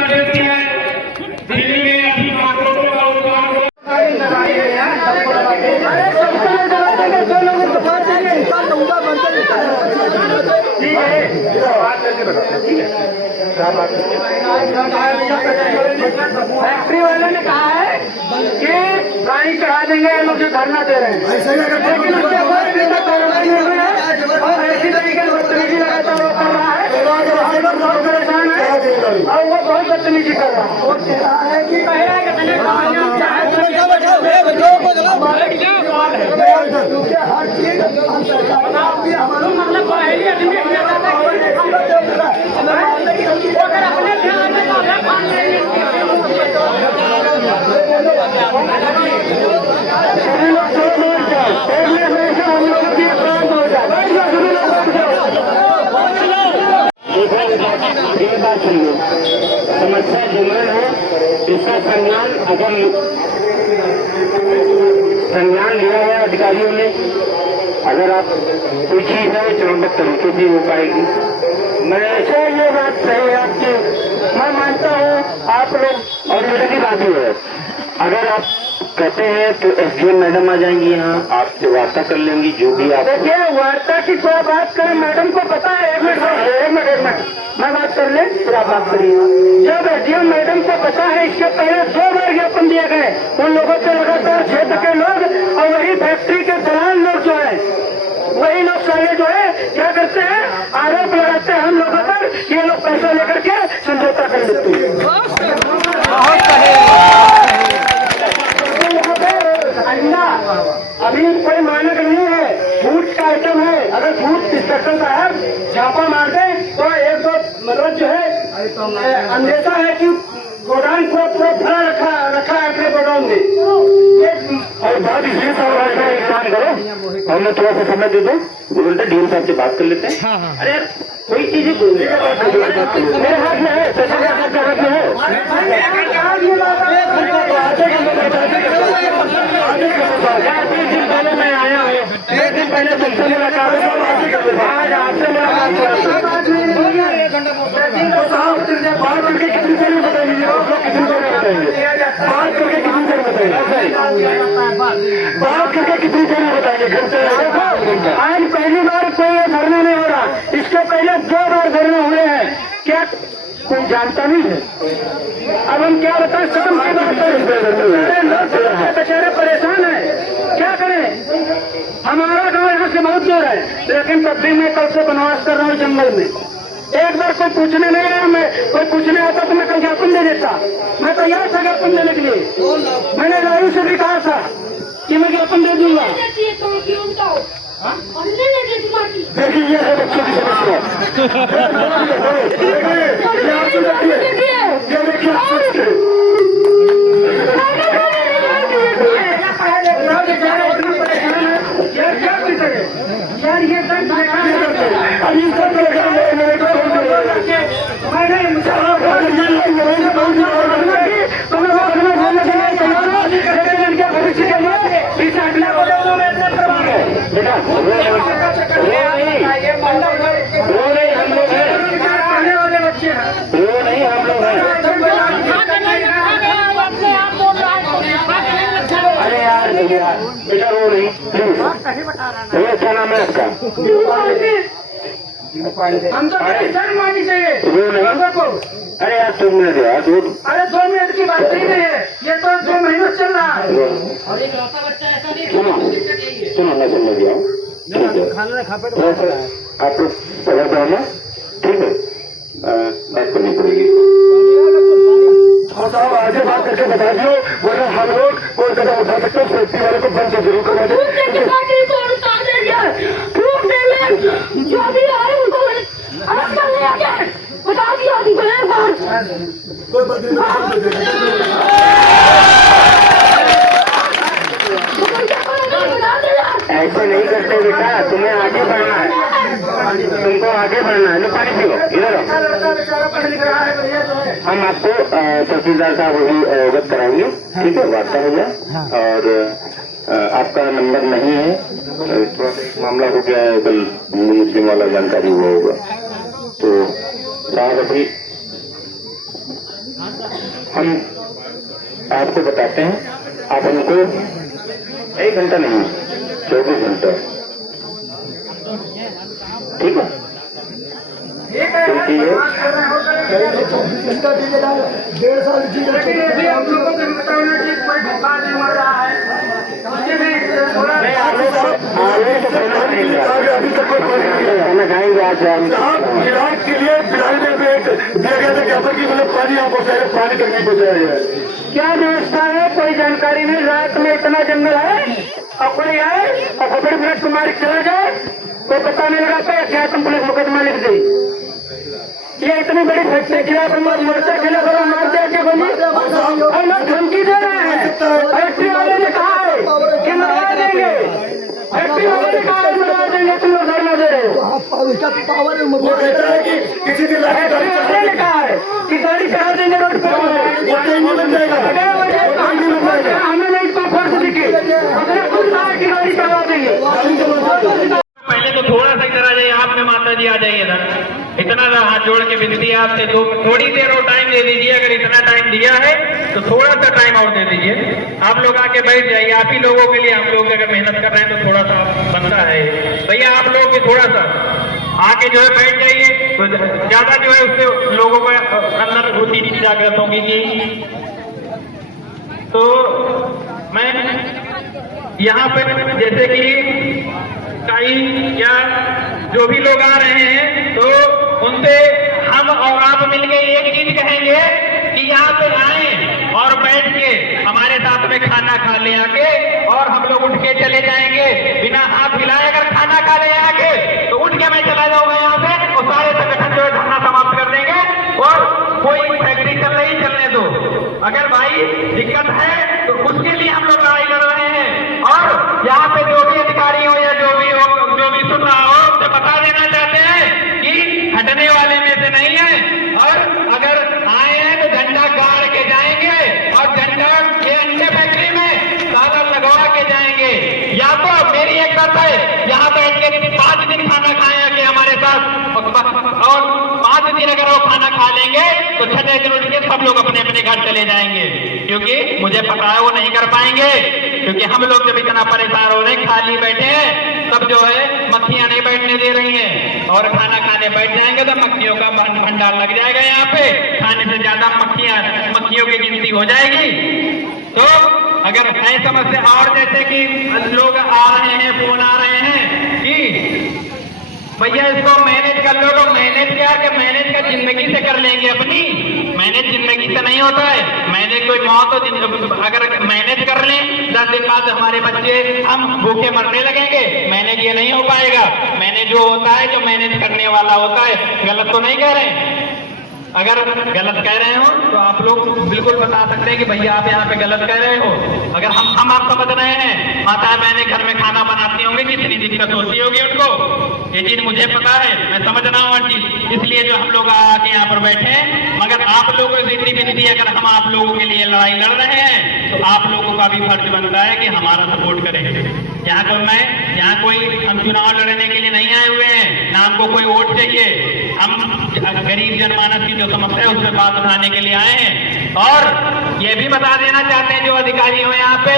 देती है दिल्ली में अभी बातों का उद्धार फैक्ट्री वाले ने कहा है कि गाड़ी चढ़ा देंगे, ये लोग जो धरना दे रहे हैं, लेकिन उसके बाद भी तक कार्रवाई नहीं हुई है और ऐसी तरीके से बदतमीजी लगातार वो कर रहा है। बहुत परेशान है और वो बहुत बदतमीजी कर रहा है। वो कह रहा है कि हर चीज मतलब पहले आदमी समस्या जुम्मन है, इसका संज्ञान अगर संज्ञान लिया है अधिकारियों ने, अगर आप कोई चीज है चरणबद्ध तरीके से हो पाएगी। मैं ऐसे ये बात सही है आपकी, मैं मानता हूँ आप लोग और मेरे की बात ही है। अगर आप कहते हैं तो एसडीएम मैडम आ जाएंगी यहाँ, आपसे वार्ता कर लेंगी जो भी आप। देखिए वार्ता की कोई बात करें, मैडम को पता है। एक मिनट मैं बात कर ले, फिर आप बात करिए। जब एसडीएम मैडम को पता है, इसके पहले 2 बार ज्ञापन दिए गए उन लोगों के लगातार क्षेत्र के लोग और वही फैक्ट्री के दलाल लोग जो है, वही लोग सारे जो है क्या करते हैं, आरोप लगाते हैं हम लोगों पर, ये लोग पैसा लेकर के समझौता कर लेते हैं। अभी कोई मानक नहीं है, झूठ का आइटम है। अगर झूठ इंस्पेक्टर साहब छापा मार दे तो 1-2 मतलब जो है अंदेशा है कि गोडाउन को भरा रखा है अपने गोडाउन में। और बात इसलिए एक काम करो, हमें थोड़ा सा समय दे दो, बोलते डीएम साहब से बात कर लेते हैं। अरे कोई चीज बोलने का बात मेरे हाथ में है, पैसे मेरे हाथ में है। पहले मैं आया हूँ, 1 दिन पहले तुमसे मुलाकात हुई, आज आपसे मुलाकात हुआ। बात करके कितनी देर में बताइए, कितनी देर में बताएंगे, बात करके कितनी देर में बताइए, बात करके कितनी देर में बताइए। आज पहली बार कोई धरना नहीं हो रहा, इसके पहले 2 बार धरना हुए हैं, क्या कोई जानता नहीं है। अब हम क्या बताएं, खत्म की बात करें, बेचारे परेशान है, क्या करें। हमारा गांव यहाँ से बहुत दूर है, लेकिन तब भी मैं कल से वनवास कर रहा हूँ जंगल में। एक बार कोई पूछने नहीं आया, मैं कोई पूछने आता तो मैं कल ज्ञापन दे देता। मैं तैयार था ज्ञापन देने के लिए, मैंने लालू से भी कहा था कि मैं ज्ञापन दे दूंगा। देखिए ये है बच्चों की समस्या। यार ये बेटा रो नहीं प्लीज। भैया क्या नाम है आपका? हम तो शर्मानी चाहिए रो नहीं। अरे यार 2 मिनट यार दूध। अरे 2 मिनट की बात नहीं है, ये तो 2 महीनों से चल रहा है। और एक लौता बच्चा ऐसा नहीं सुनो दिक्कत यही है। सुनो मैं समझ गया हूँ। खाना खा पे आप लोग समझ रहे ना? ठीक है बात करनी पड़ेगी। और साहब आगे बात करके बता दियो, वरना हम लोग कोई कदम उठा सकते हैं। सेफ्टी वाले को बंद जरूर करवा दे। जो भी आए उनको अलग कर लिया गया, बता दिया अभी कोई बात ऐसे नहीं करते बेटा, तुम्हें आगे बढ़ना है, तुमको आगे बढ़ना है। लो पानी पियो, इधर आओ। हम आपको तहसीलदार साहब अभी अवगत कराएंगे, ठीक है? वार्ता हो जाए और आपका नंबर नहीं है, थोड़ा सा एक मामला हो गया है, कल हिंदू मुस्लिम वाला जानकारी हुआ होगा। तो साहब अभी हम आपको बताते हैं, आप हमको 1 घंटा नहीं 24 घंटा, ठीक है? घंटा दीजिएगा, 1.5 साल लेकिन ये भी हम लोगों को बताना कि कोई भूखा नहीं मर रहा है, उसके भी थोड़ा अभी तक खाना खाएंगे आज हम। इलाज के लिए बिलाने में दिया गया था ज्ञापन की, मतलब पानी आप पहुँचाए, पानी तक नहीं पहुँचाया गया। क्या व्यवस्था है कोई जानकारी नहीं। रात में इतना जंगल है और कोई आए और खबर मिनट कुमारी चला जाए, कोई पता नहीं लगाता क्या तुम पुलिस मुकदमा लिख दी। ये इतनी बड़ी फैक्ट्री खिलाफ मोर्चा खिलाफ मार दिया क्या बोली, और लोग धमकी दे रहे हैं। फैक्ट्री वाले ने कहा है कि मरवा देंगे, फैक्ट्री वाले ने कहा है मरवा देंगे, तुम लोग धरना दे रहे हो। उसका पावर है, वो कहता है कि किसी दिन फैक्ट्री वाले ने कहा है कि गाड़ी चढ़ा देंगे रोड पर, हमें नहीं तो फर्ज दिखे, अगर खुद कहा कि गाड़ी चढ़ा देंगे। पहले तो थोड़ा सा इधर आ जाइए, आप में माता जी आ जाइए इधर। इतना सा हाथ जोड़ के विनती है आपसे, तो थोड़ी देर और टाइम दे दीजिए। अगर इतना टाइम दिया है तो थोड़ा सा टाइम और दे दीजिए। आप लोग आके बैठ जाइए, आप ही लोगों के लिए हम लोग अगर मेहनत कर रहे हैं तो थोड़ा सा बनता है भैया। आप लोग भी थोड़ा सा आके जो है बैठ जाइए, तो ज्यादा जो है उससे लोगों को अंदर होती जागृत होगी कि। तो मैं यहाँ पे जैसे कि कई या जो भी लोग आ रहे हैं, तो उनसे हम और आप मिलके एक चीज कहेंगे कि यहाँ पे आए और बैठ के हमारे साथ में खाना खा ले आके, और हम लोग उठ के चले जाएंगे बिना हाथ हिलाए। अगर खाना खा ले आके तो उठ के मैं चला जाऊंगा यहाँ पे, और सारे संगठन जो है धरना समाप्त कर देंगे, और कोई फैक्ट्री चल रही चलने दो। अगर भाई दिक्कत है तो उसके लिए हम लोग लड़ाई लड़ रहे हैं। और यहाँ पे जो भी अधिकारी हो या जो भी हो, जो भी सुन रहा हो, उसे बता देना चाहते हैं कि हटने वाले में से नहीं है, और अगर आए हैं तो झंडा गाड़ के जाएंगे, और झंडा के अंडे फैक्ट्री में ताला लगवा के जाएंगे। या तो मेरी एक बात है, यहाँ बैठ के 5 दिन खाना खाए कि हमारे साथ, और 5 दिन अगर वो खाना खा लेंगे तो 6 दिन उठ के सब लोग अपने अपने घर चले जाएंगे, क्योंकि मुझे पता है वो नहीं कर पाएंगे। क्योंकि हम लोग जब इतना परेशान हो रहे हैं, खाली बैठे हैं, तब जो है मक्खियां नहीं बैठने दे रही हैं, और खाना खाने बैठ जाएंगे तो मक्खियों का भंडार लग जाएगा। यहाँ पे खाने से ज्यादा मक्खियों की गिनती हो जाएगी। तो अगर है समस्या, और जैसे कि लोग आ रहे हैं, फोन आ रहे हैं कि भैया इसको मैनेज कर लो, तो मैनेज क्या कि मैनेज का जिंदगी से कर लेंगे अपनी। मैनेज जिंदगी से नहीं होता है, मैनेज कोई मौत तो अगर मैनेज कर लें 10 दिन बाद हमारे बच्चे हम भूखे मरने लगेंगे, मैनेज ये नहीं हो पाएगा। मैनेज जो होता है, जो मैनेज करने वाला होता है। गलत तो नहीं कह रहे, अगर गलत कह रहे हो तो आप लोग बिल्कुल बता सकते हैं कि भैया आप यहाँ पे गलत कह रहे हो। अगर हम आप समझ रहे हैं, माताएं बहनें घर में खाना बनाती होंगी, कितनी दिक्कत होती होगी उनको, ये चीज मुझे पता है, मैं समझ रहा हूँ हर चीज। इसलिए जो हम लोग आके यहाँ पर बैठे हैं, मगर आप लोगों से इतनी विनती, अगर हम आप लोगों के लिए लड़ाई लड़ रहे हैं तो आप लोगों का भी फर्ज बनता है कि हमारा सपोर्ट करें। यहाँ कोई हम चुनाव लड़ने के लिए नहीं आए हुए हैं, ना हमको कोई वोट चाहिए। हम गरीब जनमानस की जो समस्या है उस पर बात उठाने के लिए आए हैं, और ये भी बता देना चाहते हैं जो अधिकारी हो यहाँ पे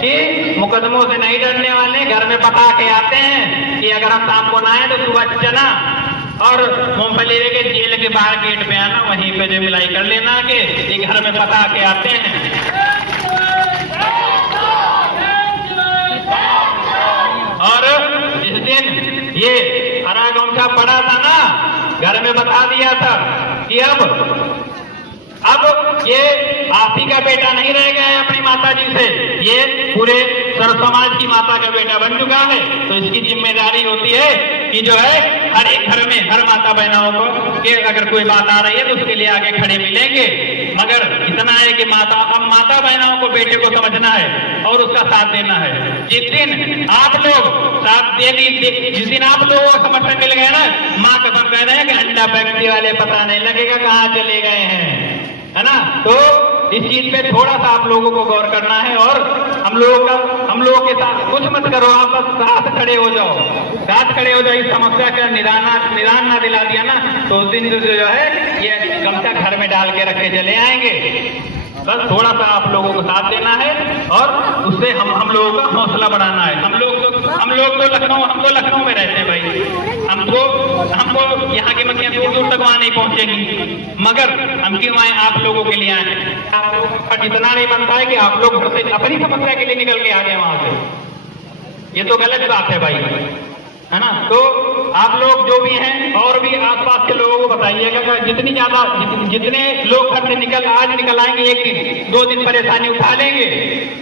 कि मुकदमों से नहीं डरने वाले, घर में बता के आते हैं कि अगर हम शाम को ना आए तो सुबह चना और मूंगफली लेके जेल के बाहर गेट पे आना, वहीं पे जो मिलाई कर लेना के ये घर में बता के आते हैं। और जिस दिन ये हरा गमछा पड़ा था ना, घर में बता दिया था कि अब ये आप ही का बेटा नहीं रह गया है अपनी माता जी से, ये पूरे सर्व समाज की माता का बेटा बन चुका है। तो इसकी जिम्मेदारी होती है कि जो है हर एक घर में हर माता बहनों को कि अगर कोई बात आ रही है तो उसके लिए आगे खड़े मिलेंगे। मगर इतना है कि माता बहनों को बेटे को समझना है और उसका साथ देना है। जिस दिन आप लोग साथ जिस दिन आप लोगों को समर्थन मिल गया ना, माँ कसम कह रहे हैं कि अंडा फैक्ट्री वाले पता नहीं लगेगा कहाँ चले गए हैं, है ना। तो इस चीज पे थोड़ा सा आप लोगों को गौर करना है और हम लोगों के साथ कुछ मत करो, आप बस साथ खड़े हो जाओ, साथ खड़े हो जाओ। इस समस्या का निदान ना दिला दिया ना तो उस दिन जो है ये गमछा घर में डाल के रख के चले आएंगे। बस थोड़ा सा आप लोगों को साथ देना है और उससे हम लोगों का हौसला बढ़ाना है। हम लोग तो लखनऊ में रहते हैं भाई, हमको यहाँ की मक्खियाँ दूर दूर तक वहाँ नहीं पहुँचेंगी, मगर हम क्यों आए आप लोगों के लिए आए। आप लोगों का इतना नहीं बनता है कि आप लोग अपनी समस्या के लिए निकल के आ गए वहां से, ये तो गलत बात है भाई, है ना। तो आप लोग जो भी हैं और भी आसपास के लोगों को बताइएगा, जितने लोग घर से आज निकल आएंगे, एक दिन 2 दिन परेशानी उठा लेंगे,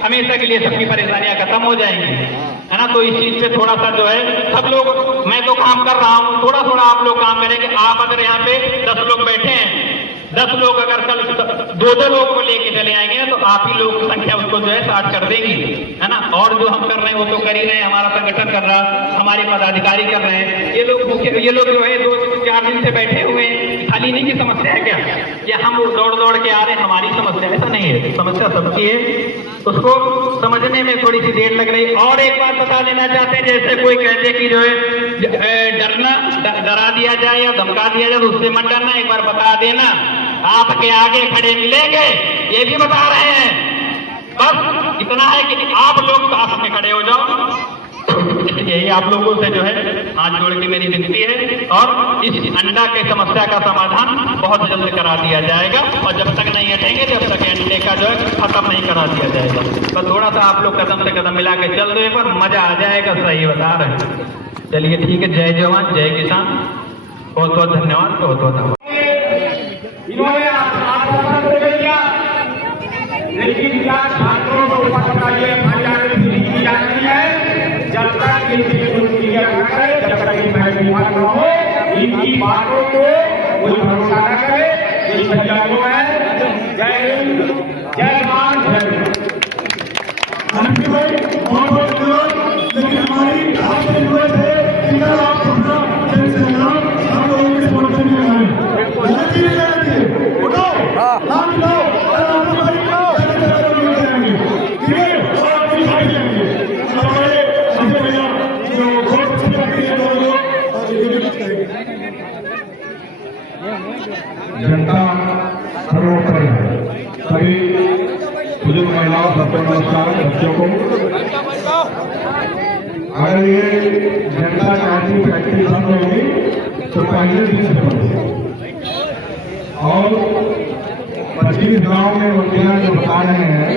हमेशा के लिए सबकी परेशानियां खत्म हो जाएंगी, है ना। तो इस चीज पे थोड़ा सा जो है सब लोग, मैं तो काम कर रहा हूँ, थोड़ा थोड़ा आप लोग काम करेंगे। आप अगर यहाँ पे 10 लोग बैठे हैं, 10 लोग अगर कल 2-2 लोग को लेके चले आएंगे ना तो आप ही लोग की संख्या उसको जो है 60 कर देगी, है ना। और जो हम कर रहे हैं वो तो कर ही रहे हैं, हमारा संगठन कर रहा है, हमारे पदाधिकारी कर रहे हैं। ये लोग जो है 2-4 दिन से बैठे हुए हैं, खाली नहीं की समस्या है क्या हम दौड़ के आ रहे हैं, हमारी समस्या ऐसा नहीं है, समस्या सबकी है, उसको समझने में थोड़ी सी देर लग रही। और एक बात बता देना चाहते हैं, जैसे कोई कहते कि जो है डरा दिया जाए या धमका दिया जाए तो उससे मत डरना, एक बार बता देना आपके आगे खड़े मिलेंगे, ये भी बता रहे हैं। बस इतना है कि आप लोग साथ में खड़े हो जाओ, यही आप लोगों से जो है हाथ जोड़ के मेरी विनती है। और इस अंडा के समस्या का समाधान बहुत जल्द करा दिया जाएगा, और जब तक नहीं हटेंगे जब तक अंडे का जो है खत्म नहीं करा दिया जाएगा। तो थोड़ा सा आप लोग कदम से कदम मिला के चल दो, पर मजा आ जाएगा, सही बता रहे हैं। चलिए ठीक है, जय जवान जय किसान, बहुत बहुत धन्यवाद, बहुत बहुत धन्यवाद। इन्होंने आश्वासन दे दिया, लेकिन क्या छात्रों को पता ये की जाती है, जब तक इनकी क्लियर न करे, जब तक इनकी बीमार न हो, इनकी बातों को कोई भरोसा न करे। ये सज्जनों है, जय हिंद, जय मान, जय भाई बहुत बहुत धन्यवाद। लेकिन हमारी आपसे जरूरत है कि आप अपना जय श्री राम हम लोगों के समर्थन में आए। जनता सर्वोपरि सभी बुजुर्ग महिलाओं, सबको नमस्कार। बच्चों को अगर ये जनता गांधी फैक्ट्री बंद होगी तो पहले दिन से बंद और 25 गाँव में मुखिया जो बता रहे हैं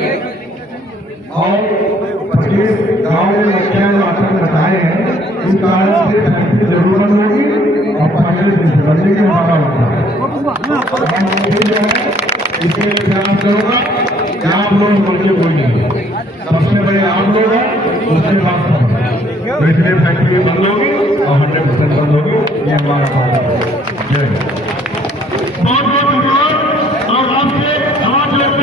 और 25 गाँव में मुखिया जो आतंक बताए हैं, इस कारण से फैक्ट्री जरूर बंद होगी और पहले दिन से बनने के हमारा होता है। इसके लिए ध्यान करूँगा कि आप लोग मुझे कोई नहीं, सबसे बड़े आप लोग हैं, उसके बाद तो इसलिए फैक्ट्री बंद होगी और 100% बंद होगी, ये हमारा काम है। जय बहुत बहुत धन्यवाद। और आपसे आवाज लेकर